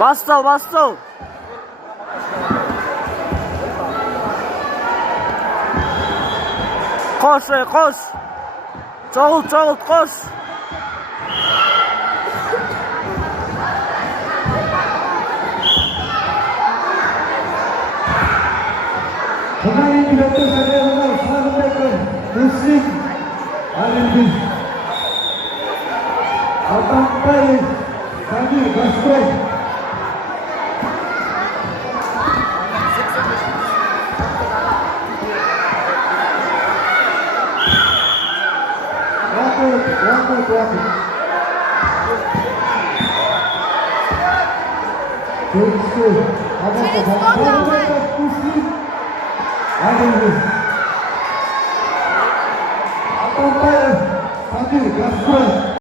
Bastıl bastıl. Koş koş. Çoğult çoğult koş. Kemarin pidato saya adalah sahabat Muslim Erkin. Sampai kami gaspol. Waktu. Terus, ada sahabat Muslim. Sampai kami gaspol.